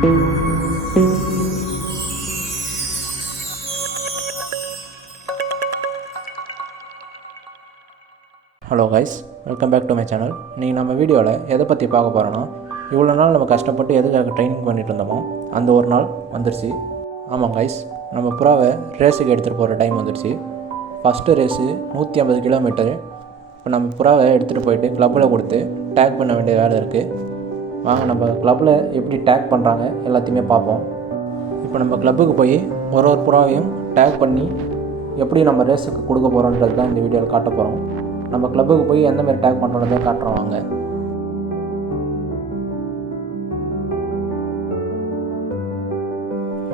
Hello guys, welcome back to my channel. இன்றைக்கி நம்ம வீடியோவில் எதை பற்றி பார்க்க போகிறோன்னா, இவ்வளோ நாள் நம்ம கஷ்டப்பட்டு எதுக்காக ட்ரைனிங் பண்ணிகிட்டு இருந்தோமோ அந்த ஒரு நாள் வந்துடுச்சு. ஆமாம் கைஸ், நம்ம புறாவை ரேஸுக்கு எடுத்துகிட்டு போகிற டைம் வந்துடுச்சு. First race 150 kilometre. இப்போ நம்ம புறாவை எடுத்துகிட்டு போயிட்டு க்ளப்பில் கொடுத்து டேக் பண்ண வேண்டிய வேலை இருக்குது. வாங்க நம்ம க்ளப்பில் எப்படி டேக் பண்ணுறாங்க எல்லாத்தையுமே பார்ப்போம். இப்போ நம்ம க்ளப்புக்கு போய் ஒரு புறாவையும் டேக் பண்ணி எப்படி நம்ம ரேஸுக்கு கொடுக்க போகிறோன்றது தான் இந்த வீடியோவில் காட்ட போகிறோம். நம்ம க்ளப்புக்கு போய் எந்த மாதிரி டேக் பண்ணுறதே காட்டுறோம் வாங்க.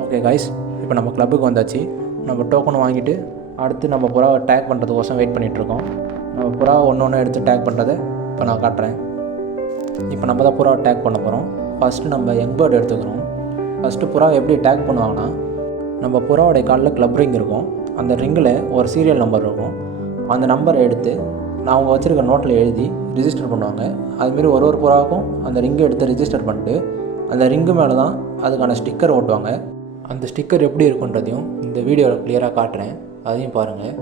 ஓகே கைஸ், இப்போ நம்ம க்ளப்புக்கு வந்தாச்சு. நம்ம டோக்கன் வாங்கிட்டு அடுத்து நம்ம புறாவை டேக் பண்ணுறதுக்கோசம் வெயிட் பண்ணிகிட்ருக்கோம். நம்ம புறாவை ஒன்று எடுத்து டேக் பண்ணுறதை இப்போ நான் காட்டுறேன். இப்போ நம்ம தான் புறாவை டேக் பண்ண போகிறோம். ஃபஸ்ட்டு நம்ம யங் பேர்டு எடுத்துக்கிறோம். ஃபஸ்ட்டு புறாவை எப்படி டேக் பண்ணுவாங்கன்னா, நம்ம புறாவோடைய காலில் க்ளப் ரிங் இருக்கும். அந்த ரிங்கில் ஒரு சீரியல் நம்பர் இருக்கும். அந்த நம்பரை எடுத்து நான் அவங்க வச்சுருக்க நோட்டில் எழுதி ரிஜிஸ்டர் பண்ணுவாங்க. அதுமாரி ஒரு புறாவுக்கும் அந்த ரிங்கை எடுத்து ரிஜிஸ்டர் பண்ணிட்டு அந்த ரிங்கு மேலே தான் அதுக்கான ஸ்டிக்கர் ஓட்டுவாங்க. அந்த ஸ்டிக்கர் எப்படி இருக்குன்றதையும் இந்த வீடியோவில் கிளியராக காட்டுறேன், அதையும் பாருங்கள்.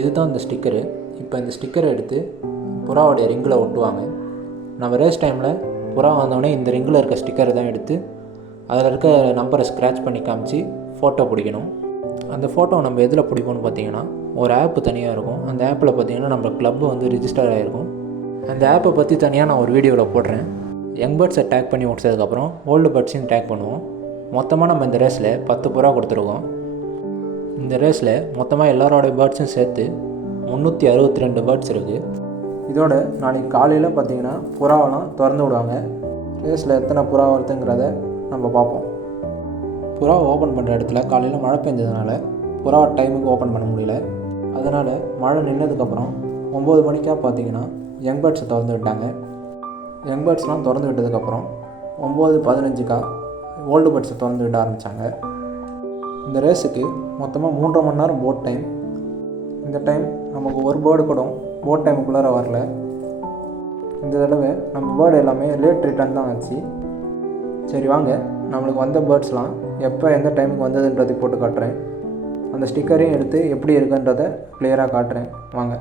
இதுதான் இந்த ஸ்டிக்கரு. இப்போ இந்த ஸ்டிக்கரை எடுத்து புறாவோடைய ரிங்கில் ஒட்டுவாங்க. நம்ம ரேஸ் டைமில் புறா வந்தோடனே இந்த ரிங்கில் இருக்க ஸ்டிக்கரை தான் எடுத்து அதில் இருக்க நம்பரை ஸ்க்ராட்ச் பண்ணி காமிச்சு ஃபோட்டோ பிடிக்கணும். அந்த ஃபோட்டோ நம்ம எதில் பிடிப்போம்னு பார்த்தீங்கன்னா, ஒரு ஆப்பு தனியாக இருக்கும். அந்த ஆப்பில் பார்த்தீங்கன்னா நம்ம க்ளப்பு வந்து ரிஜிஸ்டர் ஆகிருக்கும். அந்த ஆப்பை பற்றி தனியாக நான் ஒரு வீடியோவில் போடுறேன். யங் பேர்ட்ஸை டேக் பண்ணி முடிச்சதுக்கப்புறம் ஓல்டு பேர்ட்ஸையும் டேக் பண்ணுவோம். மொத்தமாக நம்ம இந்த ரேஸில் 10 புறா கொடுத்துருக்கோம். இந்த ரேஸில் மொத்தமாக எல்லாரோடைய பேர்ட்ஸும் சேர்த்து 362 பேர்ட்ஸ் இருக்குது. இதோட நாளைக்கு காலையில் பார்த்திங்கன்னா புறாவெல்லாம் திறந்து விடுவாங்க. ரேஸில் எத்தனை புறா வருதுங்கிறத நம்ம பார்ப்போம். புறாவை ஓப்பன் பண்ணுற இடத்துல காலையில் மழை பெஞ்சதுனால புறாவை டைமுக்கு ஓப்பன் பண்ண முடியல. அதனால் மழை நின்றதுக்கப்புறம் 9 மணிக்காக பார்த்திங்கன்னா யங் பேர்ட்ஸை திறந்து விட்டாங்க. யங் பேர்ட்ஸ்லாம் திறந்து விட்டதுக்கப்புறம் 9:15 ஓல்டு பேர்ட்ஸை திறந்து விட ஆரம்பித்தாங்க. இந்த ரேஸுக்கு மொத்தமாக 3.5 மணி நேரம் போட் டைம். இந்த டைம் நமக்கு ஒரு பேர்டு கூட போட் டைமுக்குள்ளார வரல. இந்த தடவை நம்ம பேர்டு எல்லாமே லேட் ரிட்டர்ன் தான் ஆச்சு. சரி வாங்க, நம்மளுக்கு வந்த பேர்ட்ஸ்லாம் எப்போ எந்த டைமுக்கு வந்ததுன்றதை போட்டு காட்டுறேன். அந்த ஸ்டிக்கரையும் எடுத்து எப்படி இருக்குன்றதை கிளியராக காட்டுறேன் வாங்க.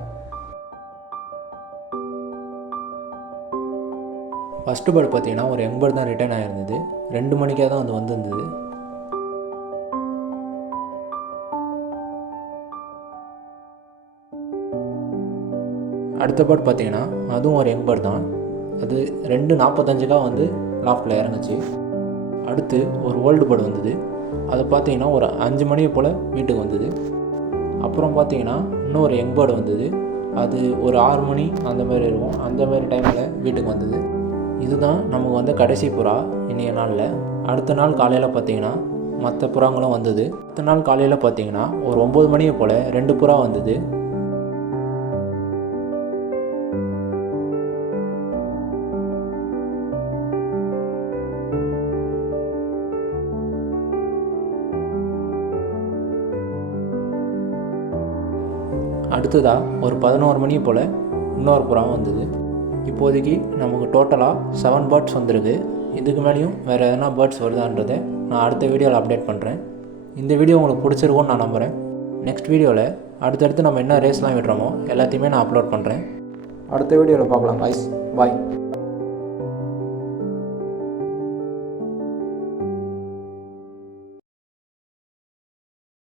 ஃபஸ்ட்டு பேர்டு பார்த்தீங்கன்னா ஒரு யங் பேர்டு தான் ரிட்டர்ன் ஆகிருந்தது. 2 மணிக்காக தான் அது வந்திருந்தது. அடுத்த பேர்டு பார்த்தீங்கன்னா அதுவும் ஒரு யங் பேர்டு தான். அது 2:45 வந்து லாஃப்டில் இறங்குச்சு. அடுத்து ஒரு ஓல்டு பேர்டு வந்தது. அது பார்த்தீங்கன்னா ஒரு 5 மணி போல் வீட்டுக்கு வந்தது. அப்புறம் பார்த்தீங்கன்னா இன்னொரு யங் பேர்டு வந்தது. அது ஒரு 6 மணி அந்த மாதிரி இருக்கும். அந்த மாதிரி டைமில் வீட்டுக்கு வந்தது. இதுதான் நமக்கு வந்து கடைசி புறா இன்றைய நாளில். அடுத்த நாள் காலையில் பார்த்தீங்கன்னா மற்ற புறாங்களும் வந்தது. அடுத்த நாள் காலையில் பார்த்தீங்கன்னா ஒரு 9 மணியை போல் 2 புறா வந்தது. அடுத்ததாக ஒரு 11 மணி போல் இன்னொரு புறாவும் வந்தது. இப்போதைக்கு நமக்கு டோட்டலாக 7 பேர்ட்ஸ் வந்திருக்கு. இதுக்கு மேலேயும் வேறு எதனா பேர்ட்ஸ் வருதான்றதை நான் அடுத்த வீடியோவில் அப்டேட் பண்ணுறேன். இந்த வீடியோ உங்களுக்கு பிடிச்சிருக்கும்னு நான் நம்புகிறேன். நெக்ஸ்ட் வீடியோவில் அடுத்தடுத்து நம்ம என்ன ரேஸ்லாம் விடுறோமோ எல்லாத்தையுமே நான் அப்லோட் பண்ணுறேன். அடுத்த வீடியோவில் பார்க்கலாம். பாய்.